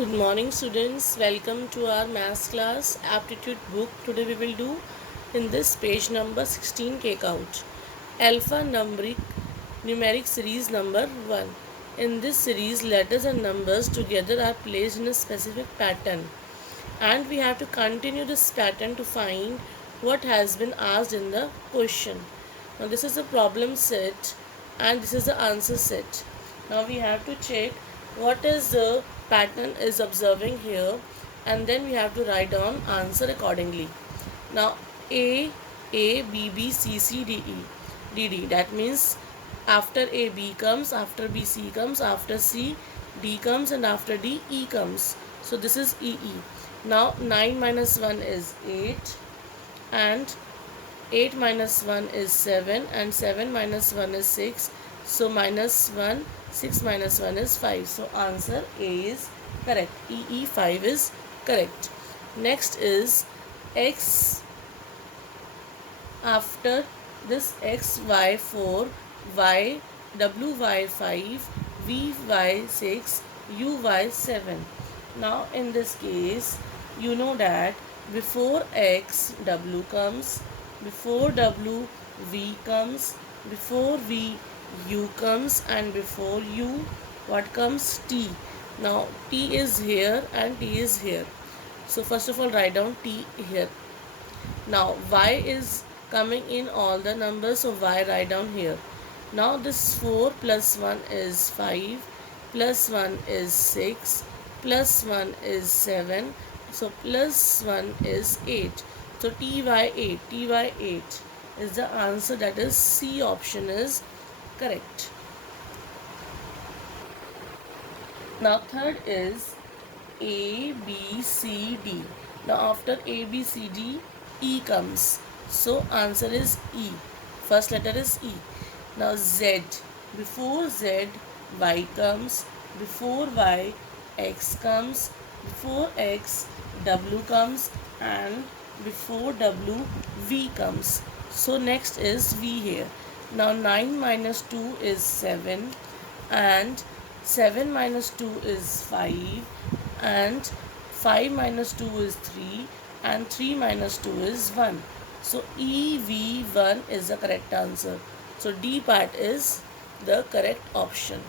Good morning, students. Welcome to our maths class aptitude book. Today we will do in this page number 16 take out numeric series number 1. In this series, letters and numbers together are placed in a specific pattern, and we have to continue this pattern to find what has been asked in the question. Now, this is the problem set and this is the answer set. Now, we have to check what is the pattern is observing here, and then we have to write down answer accordingly. Now, A B B C C D E, that means after A B comes, after B C comes, after C D comes, and after D E comes. So this is EE. Now 9 minus 1 is 8, and 8 minus 1 is 7, and 7 minus 1 is 6. So minus 1, 6 minus 1 is 5. So answer A is correct. EE 5 is correct. Next is X. After this X, Y 4, Y, W, Y 5, V, Y 6, U, Y 7. Now in this case, you know that before X, W comes, before W, V comes, before V, U comes, and before U, what comes? T. Now T is here and T is here. So first of all, write down T here. Now Y is coming in all the numbers, so Y write down here. Now this 4 plus 1 is 5, plus 1 is 6, plus 1 is 7, so plus 1 is 8. So TY8 is the answer, that is C option is correct. Now third is A, B, C, D. Now after A, B, C, D, E comes. So answer is E. First letter is E. Now Z. Before Z, Y comes. Before Y, X comes. Before X, W comes. And before W, V comes. So next is V here. Now 9 minus 2 is 7. And 7 minus 2 is 5. And 5 minus 2 is 3. And 3 minus 2 is 1. So EV1 is the correct answer. So D part is the correct option.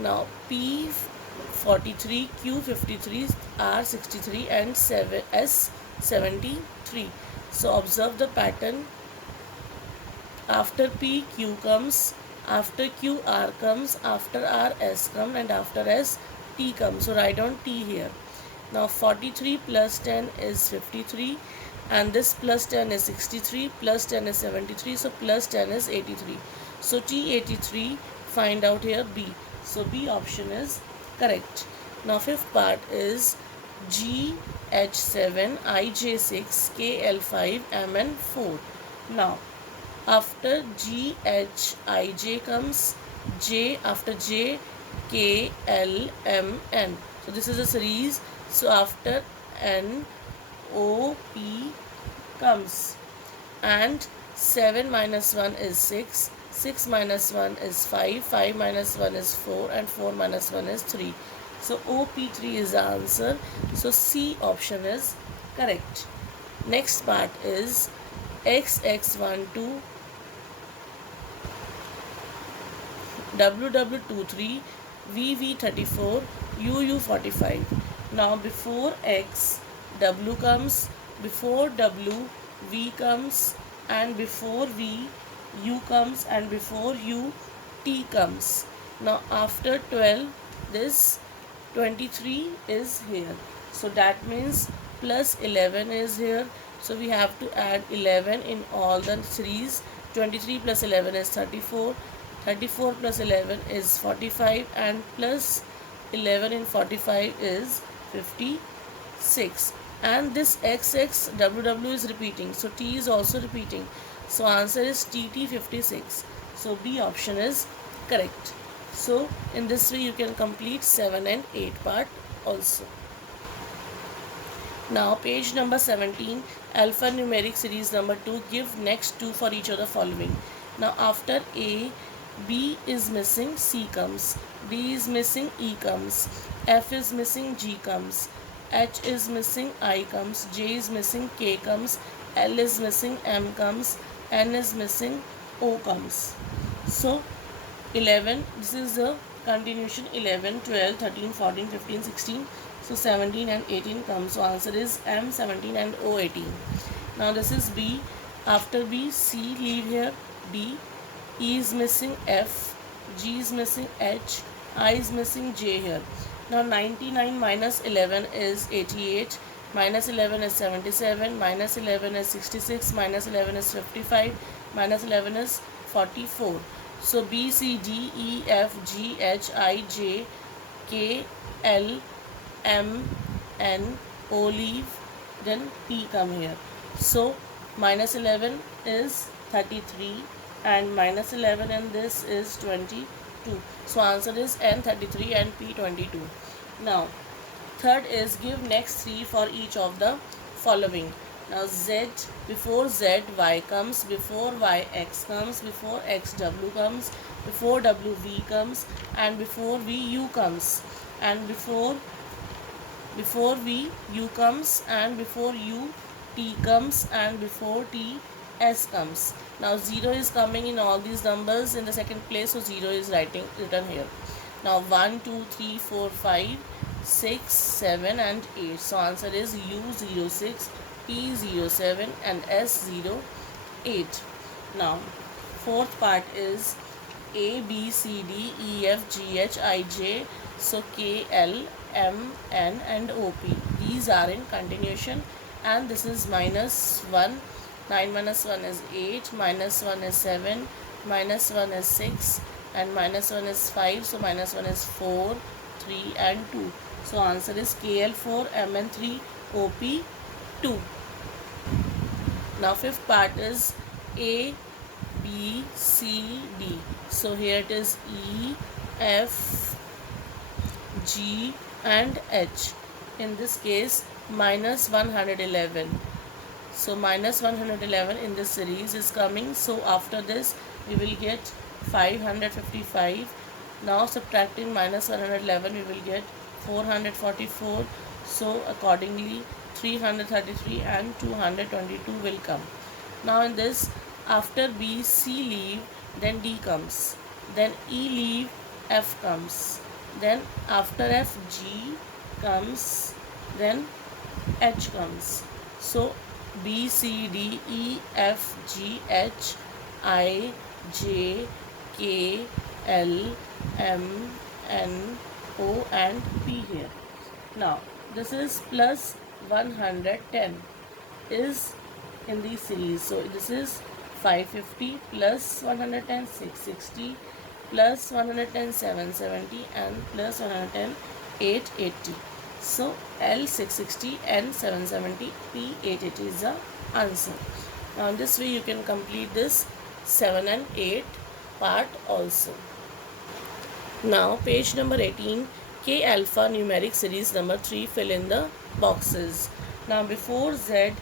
Now P43, Q53, R63, and S73. So observe the pattern. After P, Q comes, after Q, R comes, after R, S comes, and after S, T comes. So write down T here. Now 43 plus 10 is 53, and this plus 10 is 63, plus 10 is 73, so plus 10 is 83. So T83, find out here B. So B option is correct. Now fifth part is GH7, IJ6, KL5, MN4. Now after GHIJ comes J, after J, K, L, M, N. So this is a series. So after N, O, P comes, and 7 minus 1 is 6, 6 minus 1 is 5, 5 minus 1 is 4, and 4 minus 1 is 3. So OP3 is the answer. So C option is correct. Next part is XX12, WW23, VV34, UU45. Now before X, W comes, before W, V comes, and before V, U comes, and before U, T comes. Now after 12, this 23 is here. So that means plus 11 is here. So we have to add 11 in all the series. 23 plus 11 is 34. 34 plus 11 is 45, and plus 11 in 45 is 56. And this XXWW is repeating. So T is also repeating. So answer is TT56. So B option is correct. So in this way you can complete 7 and 8 part also. Now page number 17, alphanumeric series number 2, give next 2 for each of the following. Now after A, B is missing, C comes. D is missing, E comes. F is missing, G comes. H is missing, I comes. J is missing, K comes. L is missing, M comes. N is missing, O comes. So 11, this is the continuation. 11, 12, 13, 14, 15, 16. So 17 and 18 comes. So answer is M 17 and O 18. Now this is B. After B, C leave here. D. E is missing, F. G is missing, H. I is missing, J here. Now 99 minus 11 is 88. Minus 11 is 77. Minus 11 is 66. Minus 11 is 55. Minus 11 is 44. So B, C, D, E, F, G, H, I, J, K, L, M, N, O leave, then P come here. So minus 11 is 33 and minus 11 and this is 22. So answer is N 33 and P 22. Now third is give next three for each of the following. Now Z, before Z Y comes, before Y X comes, before X W comes, before W V comes, and before V U comes, and before V U comes, and before U T comes, and before T S comes. Now 0 is coming in all these numbers in the second place, so 0 is written here. Now 1, 2, 3, 4, 5, 6, 7 and 8. So answer is U06, P07 and S08. Now fourth part is A, B, C, D, E, F, G, H, I, J. So K, L, M, N and O, P. These are in continuation and this is minus 1. 9 minus 1 is 8, minus 1 is 7, minus 1 is 6 and minus 1 is 5. So minus 1 is 4, 3 and 2. So answer is KL4, MN3, OP2. Now fifth part is A, B, C, D. So here it is E, F, G and H. In this case minus 111. So minus 111 in this series is coming. So after this we will get 555. Now subtracting minus 111 we will get 444. So accordingly 333 and 222 will come. Now in this, after B, C leave, then D comes, then E leave, F comes, then after F, G comes, then H comes. So B, C, D, E, F, G, H, I, J, K, L, M, N, O and P here. Now this is plus 110 is in the series. So this is 550 plus 110, 660 plus 110, 770 and plus 110, 880. So L 660 and 770, P 880 is the answer. Now in this way you can complete this 7 and 8 part also. Now page number 18, K alpha numeric series number 3, fill in the boxes. Now before Z,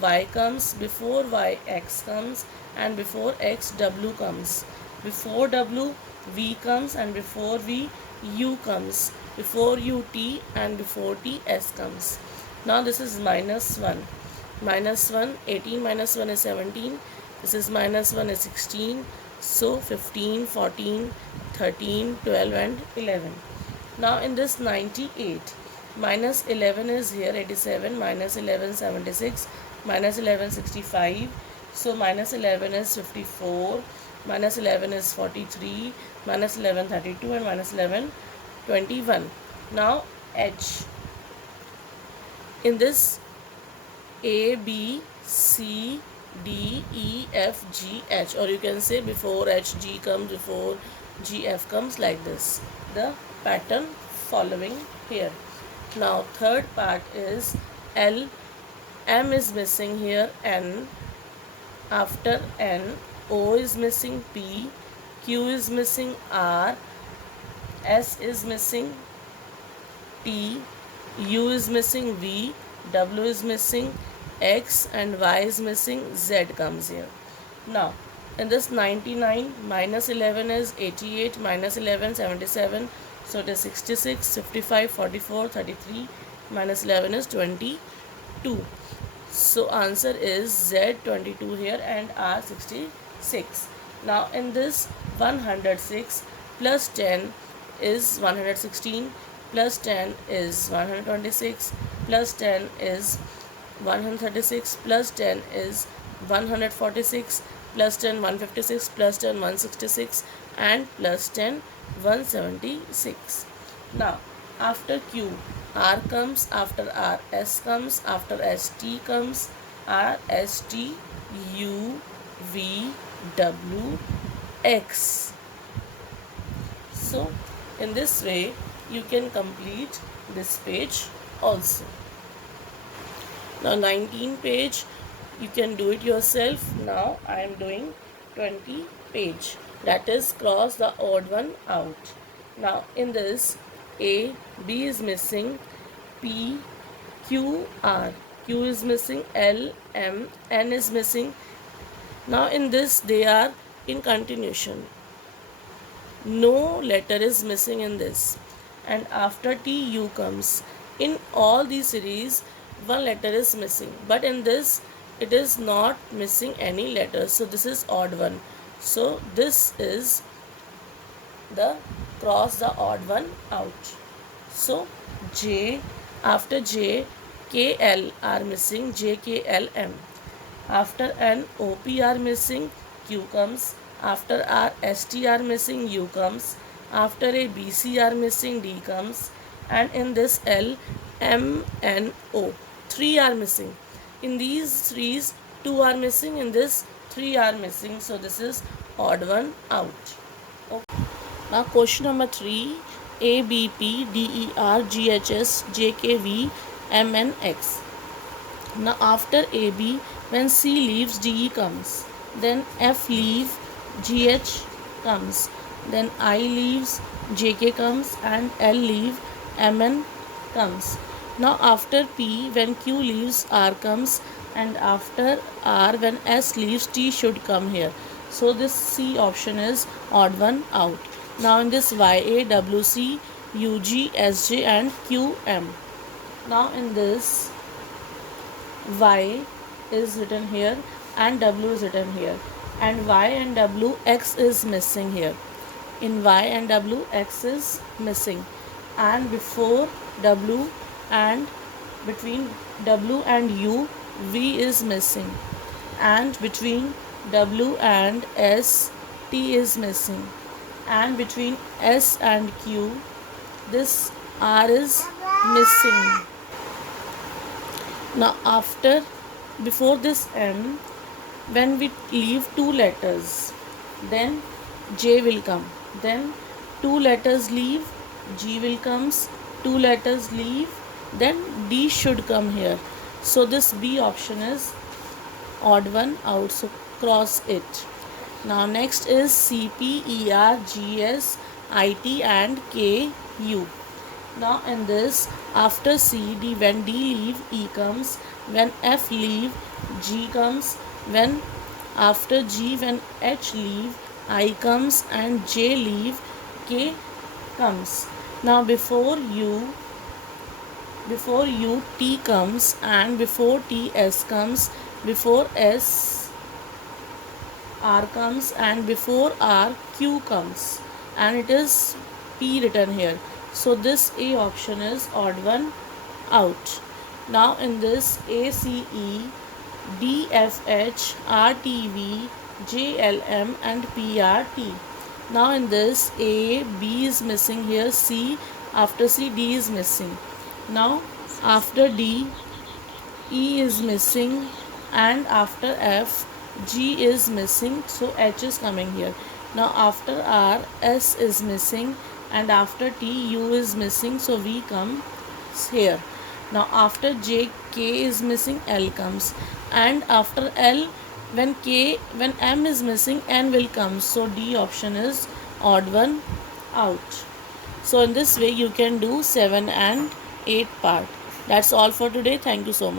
Y comes, before Y X comes and before X W comes, before W V comes and before V U comes, before U T and before T S comes. Now this is minus 1. Minus 1, 18 minus 1 is 17. This is minus 1 is 16. So 15, 14, 13, 12 and 11. Now in this 98, minus 11 is here 87, minus 11 76, minus 11 65. So minus 11 is 54, minus 11 is 43, minus 11 32 and minus 11 21. Now H. In this A, B, C, D, E, F, G, H, or you can say before H, G comes, before G, F comes, like this. The pattern following here. Now third part is L, M is missing here, N, after N, O is missing, P, Q is missing, R, S is missing, T, U is missing, V, W is missing, X and Y is missing, Z comes here. Now in this 99, minus 11 is 88, minus 11 77. So it is 66, 55, 44, 33 minus 11 is 22. So answer is Z 22 here and R 66. Now in this 106 plus 10 is 116, plus 10 is 126, plus 10 is 136, plus 10 is 146, plus 10 156, plus 10 166, and plus 10 176. Now after Q, R comes, after R S comes, after S T comes, R S T U V W X. So in this way you can complete this page also. Now 19 page you can do it yourself. Now I am doing 20 page, that is cross the odd one out. Now in this A, B is missing, P, Q, R, Q is missing, L, M, N is missing. Now in this they are in continuation, no letter is missing in this, and after T U comes. In all these series one letter is missing, but in this it is not missing any letter, so this is odd one. So this is the cross the odd one out. So J, after J K L are missing, J K L M. After N O P are missing, Q comes. After R S T are missing, U comes. After A B C are missing, D comes. And in this L M N O, 3 are missing. In these threes 2 are missing, in this 3 are missing, so this is odd one out. Okay. Now question number 3, A B P D E R G H S J K V M N X. Now after AB, when C leaves, DE comes. Then F leave, GH comes. Then I leaves, JK comes, and L leave, MN comes. Now after P, when Q leaves, R comes, and after R, when S leaves, T should come here. So this C option is odd one out. Now in this YA, WC, UG, SJ, and QM. Now in this Y is written here and W is written here, and Y and W, X is missing here. In Y and W, X is missing, and before W and between W and U, V is missing, and between W and S, T is missing, and between S and Q, this R is missing. Now after, before this M, when we leave 2 letters, then J will come. Then 2 letters leave, G will comes. 2 letters leave, then D should come here. So this B option is odd one out, so cross it. Now next is C P E R G S I T and K U. Now in this, after C, D, when D leave, E comes. When F leave, G comes. When after G, when H leave, I comes, and J leave, K comes. Now before U, T comes, and before T, S comes. Before S, R comes, and before R, Q comes, and it is P written here. So this A option is odd one out. Now in this ACE, DFH, RTV, JLM and PRT. Now in this A, B is missing here, C, after C, D is missing. Now after D, E is missing, and after F, G is missing, so H is coming here. Now after R, S is missing, and after T, U is missing, so V comes here. Now after J, K is missing, L comes, and after L, when M is missing, N will come, so D option is odd one out. So in this way you can do 7 and 8 part. That's all for today. Thank you so much.